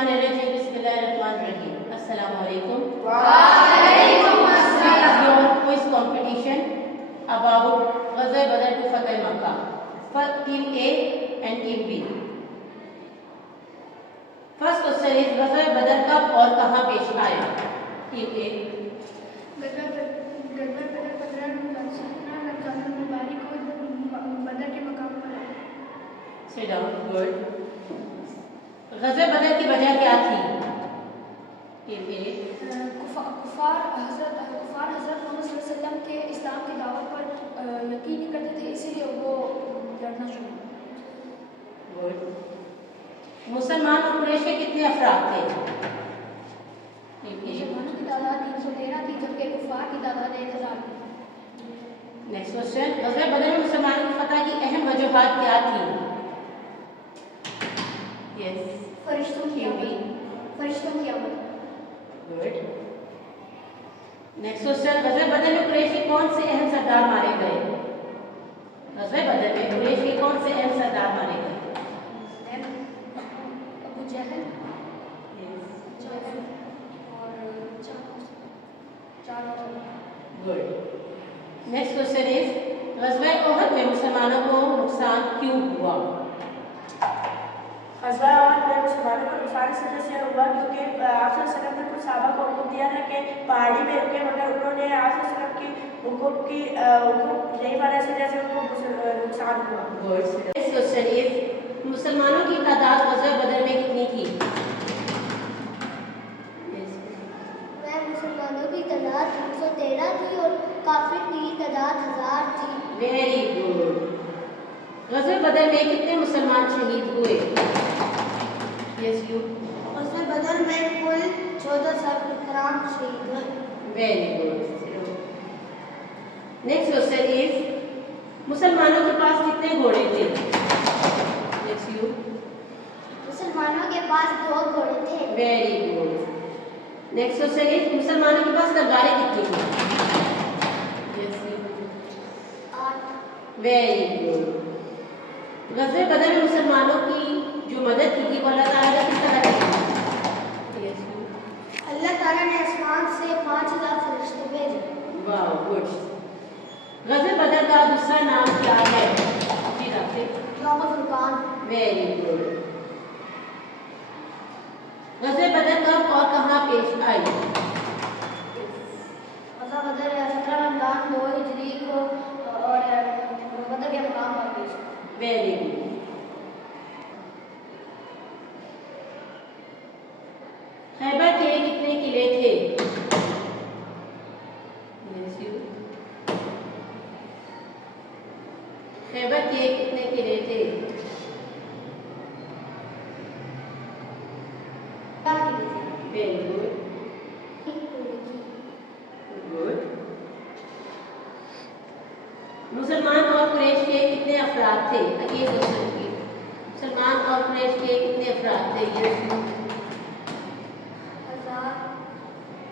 Bismillahirrahmanirrahim. Bismillahirrahmanirrahim. Assalamu alaikum. Waalaikum assalam. Your quiz competition about Ghazwa Badr to Fateh Makkah for Team A and Team B. First question is Ghazwa Badr कब और कहाँ पेश आया? Team A. गदर 15 रमजान मुबारक को बदर के मकाम पर आया। Sit down. Good. ग़ज़वा बदर की वजह क्या थी? Team A. कुफार हज़रत मोहम्मद सल्लल्लाहु अलैहि वसल्लम के इस्लाम की दावत पर यकीन नहीं करते थे, इसीलिए वो लड़ना शुरू किया। Good. मुसलमान और कुरैश के कितने अफराद थे? Team A. मुसलमानों की तादाद 313 थी, जबकि कुफार की तादाद 1000 थी। नेक्स्ट क्वेश्चन, ग़ज़वा बदर में मुसलमानों की फतह की अहम वजूहात क्या थी? यस, फरिश्तों की आमद। गुड। नेक्स्ट क्वेश्चन, ग़ज़वा बदर में कुरैश के कौन से अहम सरदार मारे गए? ग़ज़वा बदर में कुरैश के कौन से अहम सरदार मारे गए? अबू जहल और चार। Good. Next question is ग़ज़वा Uhud में मुसलमानों को नुकसान क्यों हुआ? ग़ज़वा उहद में मुसलमानों को नुकसान इस वजह से हुआ क्योंकि आप सल्लल्लाहु ने कुछ सहाबा को हुक्म दिया था कि पहाड़ी में रुके, मगर उन्होंने आप सल्लल्लाहु की हुक्म नहीं माना, इस वजह से उनको नुकसान हुआ। गुड। नेक्स्ट क्वेश्चन इज मुसलमानों की तादाद ग़ज़वा बदर में कितनी थी? मुसलमानों की तादाद 313 थी और काफिर की तादाद 1000 थी। Very good. ग़ज़वा बदर में कितने मुसलमान शहीद हुए? Yes you. ग़ज़वा बदर में कुल 14 सहाबा किराम शहीद हुए। Very good. Next question is मुसलमानों के पास कितने घोड़े थे? Yes you. मुसलमानों के पास 2 घोड़े थे। Very good. Next question is मुसलमानों के पास तलवारें कितनी थी? Yes you. 8। Very good. ग़ज़वा बदर में मुसलमानों की जो मदद की थी वो अल्लाह ताला ने किस तरह की? Yes you. अल्लाह ताला ने आसमान से 5000 फरिश्ते भेजे। वाह, गुड। ग़ज़वा बदर का दूसरा नाम क्या है? जी राफिक। यौम फुरकान। Very good. ग़ज़वा बदर कब और कहाँ पेश आई? ग़ज़वा बदर 17 रमजान 2 हिजरी को और बदर के मकाम पर पेश आई। Very good. खैबर के कितने किले थे? Yes, you. खैबर के कितने किले थे? Very good. गुड। मुसलमान और कुरैश के कितने अफराद थे? ये क्वेश्चन की मुसलमान और कुरैश के कितने अफराद थे? ये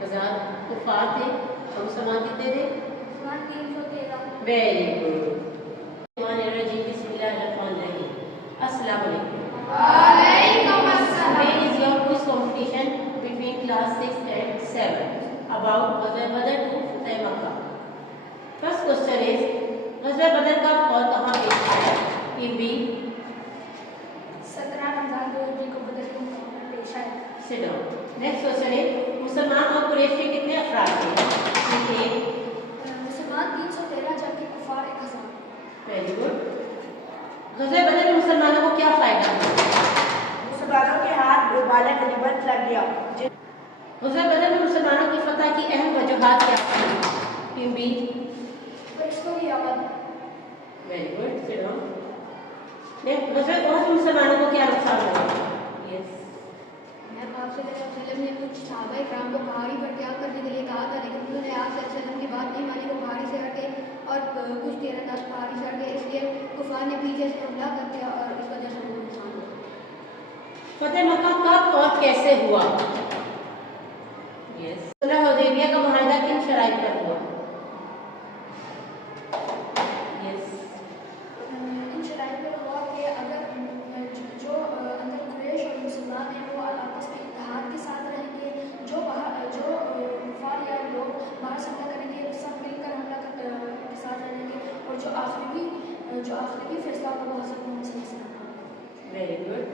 1000 कुफार थे और मुसलमान कितने थे? 313। Very good. बिस्मिल्लाहिर्रहमानिर्रहीम। अस्सलाम वालेकुम। वालेकुम अस्सलाम। Today is your quiz competition between class 6 and 7 about Ghazwa Badr to Fateh Makkah. First question is ग़ज़वा बदर कब और कहाँ पेश आया? Team B. 17 रमजान 2 हिजरी को बदर के मकाम पर पेश आया। Sit down. Next question is मुसलमान और कुरैश के कितने अफराद थे? Team A. मुसलमान 313 जबकि कुफार 1000। Very good. ग़ज़वा बदर में मुसलमानों को क्या फायदा हुआ? मुसलमानों के हाथ बाला गनीमत लग गया। ग़ज़वा बदर में मुसलमानों की फतह की अहम वजूहात क्या थी? Team B. फरिश्तों की आमद। Very good. Sit down. Next ग़ज़वा उहद में मुसलमानों को क्या नुकसान हुआ? यस। आप सल्लल्लाहु अलैहि वसल्लम ने कुछ सहाबा इकराम को पहाड़ी पर त्याग करने के लिए कहा था, लेकिन उन्होंने आप सल्लल्लाहु अलैहि वसल्लम की बात नहीं मानी, वो पहाड़ी से हटे और कुछ तीरंदाज पहाड़ी से हट गए, इसलिए कुफार ने पीछे से हमला कर दिया और इस वजह से उनको नुकसान हुआ। फतेह मक्का कब और कैसे हुआ? यस। सुलह हुदैबिया का मुआहदा किन शराइत पर हुआ? यस। इन शराइत पर हुआ कि अगर जो अंदर कुरैश और मुसलमान हैं वो आपस में जो आखिरी फैसला होगा वो हज़रत मोहम्मद सल्लल्लाहु अलैहि वसल्लम। Very good.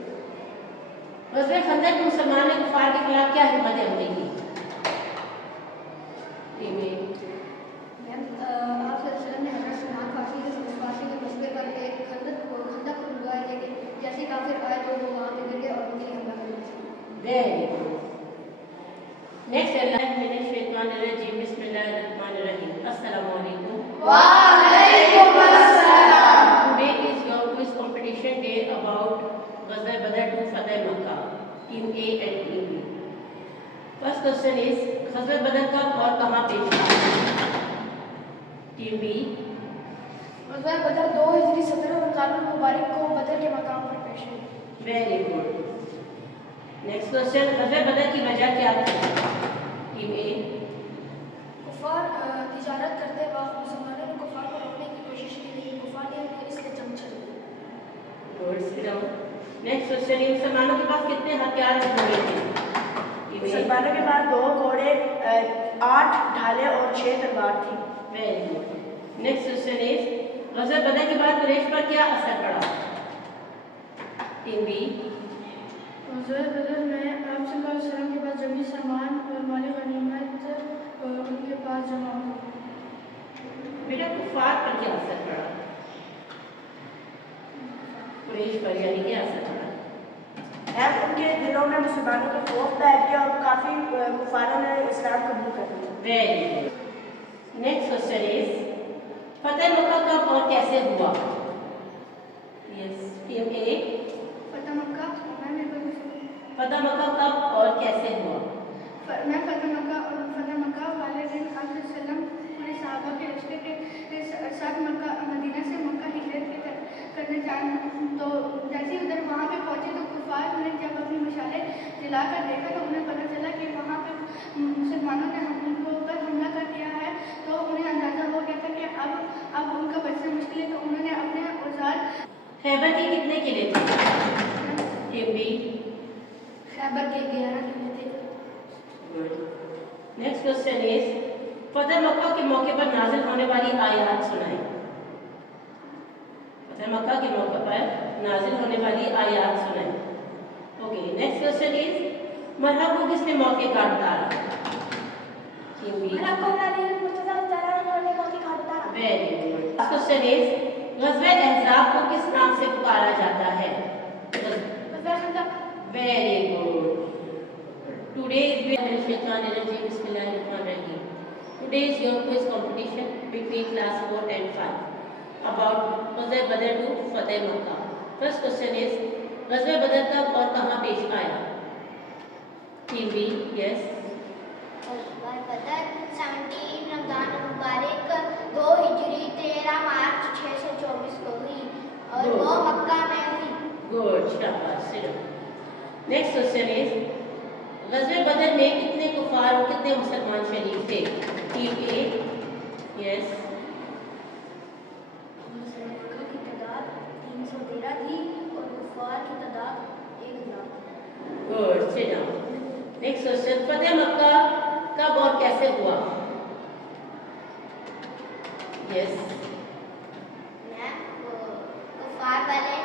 ग़ज़वे खंदक में मुसलमान ने कुफार के खिलाफ क्या हिम्मत अमली की? मैम आप सल्लल्लाहु अलैहि वसल्लम ने हज़रत सलमान फारसी के मसले पर एक खंदक खुलवाया है कि जैसे काफिर आए तो वो वहाँ पे गिर गए और उनके लिए हमला कर दिया। Very good. नेक्स्ट अल्लाह मिनश शैतानिर रजीम बिस्मिल्लाहिर्रहमानिर्रहीम। अस्सलामु अलैकुम। वालेकुम अस्सलाम। Today is your quiz competition day about Ghazwa Badr to Fateh Makkah, Team A and Team B. First question is Ghazwa Badr कब और कहाँ पेश आया? Team B. ग़ज़वा बदर 2 हिजरी 17 रमज़ान मुबारक को बदर के मकाम पर पेश हुई। Very good. Next question Ghazwa Badr की वजह क्या थी? Team A. कुफार तिजारत करते वक्त मुसलमानों ने कुफार को रोकने की कोशिश की लेकिन कुफार ने इसलिए जंग छेड़ दी। Good. Sit down. Next question is मुसलमानों के पास कितने हथियार घोड़े थे? Team A. मुसलमानों के पास 2 घोड़े, 8 ढाले और 6 तलवार थी। Very good. Next question is ग़ज़वा बदर के बाद कुरैश पर क्या असर पड़ा? Team B. ग़ज़वा बदर में आप सल्लल्लाहु अलैहि वसल्लम के पास जमी सामान और माल गनीमत उनके पास जमा हुआ। बेटा कुफार पर क्या असर पड़ा? कुरैश पर यानी क्या असर पड़ा? है उनके दिलों में मुसलमानों का खौफ बैठ गया और काफ़ी कुफारों ने इस्लाम कबूल कर लिया। Very good. Next question is फतेह मक्का कब और कैसे हुआ? Yes team A. फतह मक्का फतेह मक्का कब और कैसे हुआ? मैं फतह मक्का वाले दिन आप वसल्लम पूरे सहाबा के रिश्ते के साथ मक्का मदीना से मक्का हिजरत करने जाए तो जैसे ही उधर वहाँ पे पहुँचे तो कुफार ने जब अपनी मशाले जलाकर देखा तो उन्हें पता चला कि वहाँ पे मुसलमानों ने उनके ऊपर हमला कर दिया है। तो उन्हें अंदाज़ा हो गया था कि अब उनका बचना मुश्किल है। तो उन्होंने अपने औजार खैबर के कितने किले थे? Team B. खैबर के 11 किले थे। गुड। नेक्स्ट क्वेश्चन इज फतेह मक्का के मौके पर नाजिल होने वाली आयत सुनाएं। फतेह मक्का के मौके पर नाजिल होने वाली आयत सुनाएं। Okay. Next question is Marhab को किसने मौके का उतारा? Team B. Very good. Next question is ग़ज़वा अहज़ाब को किस नाम से पुकारा जाता है? Very good. Today's your quiz competition between class 4 and 5 about Ghazwa Badr to Fateh Makkah. First question is Ghazwa Badr कब और कहाँ पेश आया? Team B. Yes. ग़ज़वा बदर 17 रमज़ान मुबारक 2 हिजरी 13 मार्च 624 को हुई और वो मक्का में हुई। Good. शाबाश। Sit down. Next question is ग़ज़वा Badr में कितने कुफार और कितने मुसलमान शरीक थे? Team A. Yes. मुसलमानों की तादाद 313 थी और कुफार की तादाद 1000। Good. Sit down. Next question फतेह मक्का कब और कैसे हुआ? Yes. कुफार वाले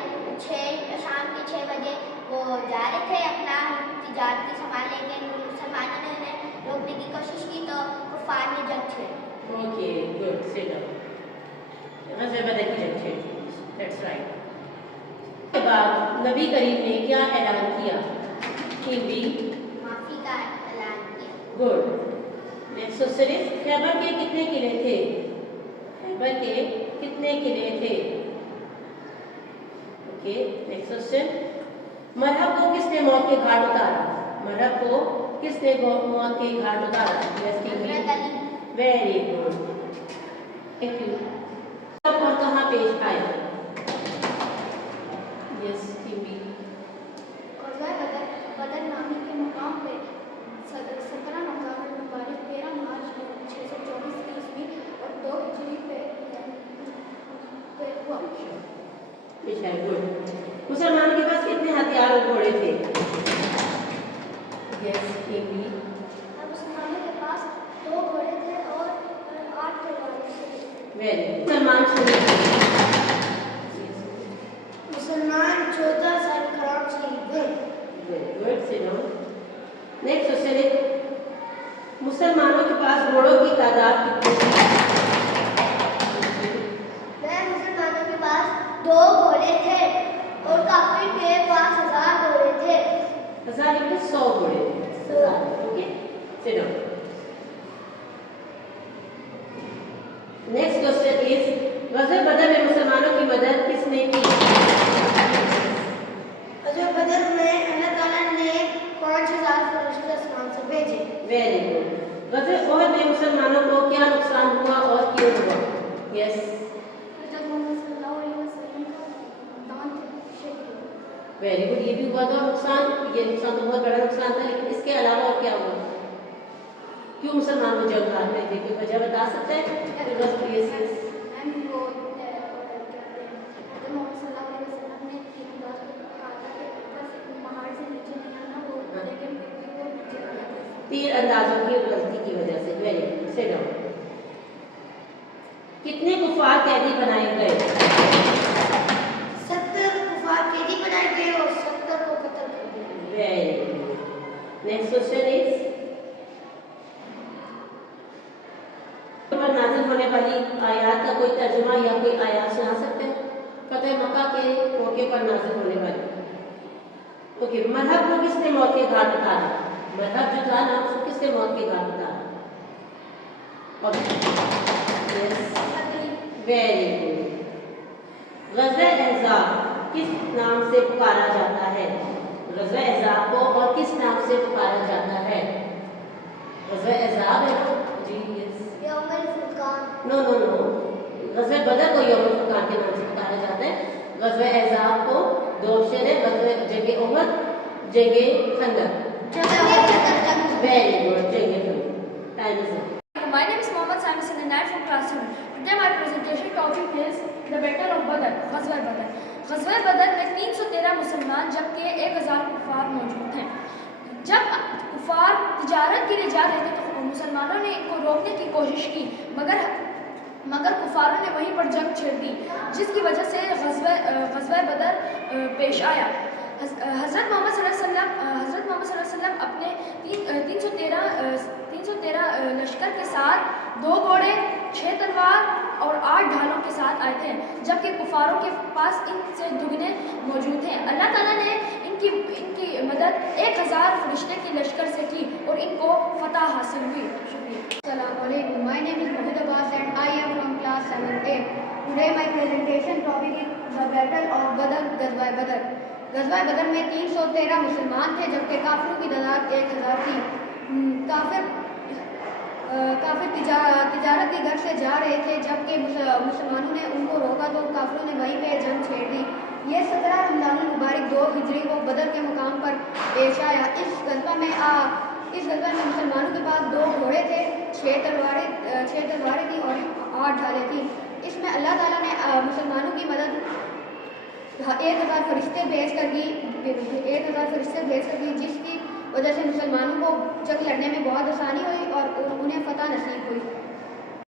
शाम के 6 बजे वो जा रहे थे अपना तिजारती सामान लेके। मुसलमानों ने उन्हें रोकने की कोशिश की तो कुफार ने जंग छेड़ी। Okay. Good. Sit down. ग़ज़वा बदर की जंग छेड़ी थी। That's right. के बाद नबी करीम ने क्या ऐलान किया? Team B. माफी का ऐलान किया। Good. Next question is Khyber के कितने किले थे? खैबर के कितने किले थे? Okay. Next question मरहब को किसने मौत के घाट उतारा? मरहब को किसने मौत के घाट उतारा? Yes, Team B. हज़रत Ali. Very good. Thank you. कब और कहाँ पेश आया? Yes, Team B. ग़ज़वा बदर नामी के मुकाम पे 17 रमज़ान मुबारक 13 मार्च 624 ईस्वी और 2 हिजरी पे हुआ। गुड। मुसलमान के पास कितने हथियार और घोड़े थे? Yes, Team B. मुसलमानों के पास 2 घोड़े थे और 8 तलवारें थी। वेरी मुसलमान शरीक थे। Very good. Sit down. Next question is मुसलमानों के पास घोड़ों की तादाद कितनी थी? मुसलमानों के पास 2 घोड़े थे और काफिर के पास 1000 घोड़े थे। 1000 में 100 घोड़े थे। 1000. Okay. Sit down. Next question is ग़ज़वे बदर में मुसलमानों की मदद किसने की? ग़ज़वे बदर में अल्लाह ताला ने 5000 फरिश्ते आसमान से भेजे। Very good. ग़ज़वे ओहद में मुसलमानों को क्या नुकसान हुआ और क्यों हुआ? Yes. Very good. ये भी हुआ था नुकसान. ये नुकसान तो बहुत बड़ा नुकसान था, लेकिन इसके अलावा और क्या हुआ? क्यों मुसलमान को जंग हार रहे थे? कोई वजह बता सकते हैं? तीर अंदाजों की गलती की वजह से. Very good. Sit down. कितने कुफार कैदी बनाए गए? 70 कुफार कैदी बनाए गए और 70 को कत्ल कर दिया। Very good. Next question is पर नाज़िल होने वाली आयत का कोई तर्जुमा या कोई आयत सुना सकते हैं? फतह मक्का के मौके पर नाज़िल होने वाली. ओके. मजहब को किसने मौत के घाट उतारा? मजहब जो था ना, उसको किसने मौत के घाट उतारा? Very good. ग़ज़वे अहज़ाब किस नाम से पुकारा जाता है? ग़ज़वे अहज़ाब को और किस नाम से पुकारा जाता है? ग़ज़वे अहज़ाब है ना जी. यस. यौमुल फुरक़ान. No no no. ग़ज़वे बदर को यौमुल फुरक़ान के नाम से पुकारा जाता है. ग़ज़वे अहज़ाब को 2 ऑप्शन है. ग़ज़वे जंगे Uhud, जंगे खंदक. Very good. Jenge Khanda. Time is up. My name is Mohammad Sami Sinanai from class 7. Today my presentation topic is the Battle of Badr, ग़ज़वा बदर. ग़ज़वा बदर में 313 मुसलमान जबकि 1000 कुफ़ार मौजूद हैं. जब कुफ़ार तिजारत के लिए जा रहे थे तो मुसलमानों ने इनको रोकने की कोशिश की, मगर कुफ़ारों ने वहीं पर जंग छेड़ दी, जिसकी वजह से ग़ज़वा बदर पेश आया. हज़रत मोहम्मद सल्लल्लाहु अलैहि वसल्लम अपने 313 लश्कर के साथ 2 घोड़े, 6 तलवार और 8 ढालों के साथ आए थे, जबकि कुफारों के पास इनसे दुगने मौजूद हैं. अल्लाह ताला ने इनकी मदद 1000 फरिश्ते की लश्कर से की और इनको फतह हासिल हुई. शुक्रिया. Assalamualaikum. My name is Mahmood Abbas and I am from class 7A. Today my presentation topic is the Battle of Badr, ग़ज़वा बदर. ग़ज़वा बदर में 313 मुसलमान थे जबकि काफिरों की तादाद 1000 थी. काफिर तिजारती घर से जा रहे थे, जबकि मुसलमानों ने उनको रोका तो काफिरों ने वहीं पे जंग छेड़ दी. ये 17 रमज़ानुल मुबारक 2 हिजरी को बदर के मुकाम पर पेश आया. इस ग़ज़वा में मुसलमानों के पास 2 घोड़े थे, 6 तलवारें थी और 8 ढालें थी. इसमें अल्लाह ताला ने मुसलमानों की मदद 1000 फरिश्ते भेज कर दी, जिसकी वजह से मुसलमानों को जंग लड़ने में बहुत आसानी हुई और उन्हें फतह नसीब हुई.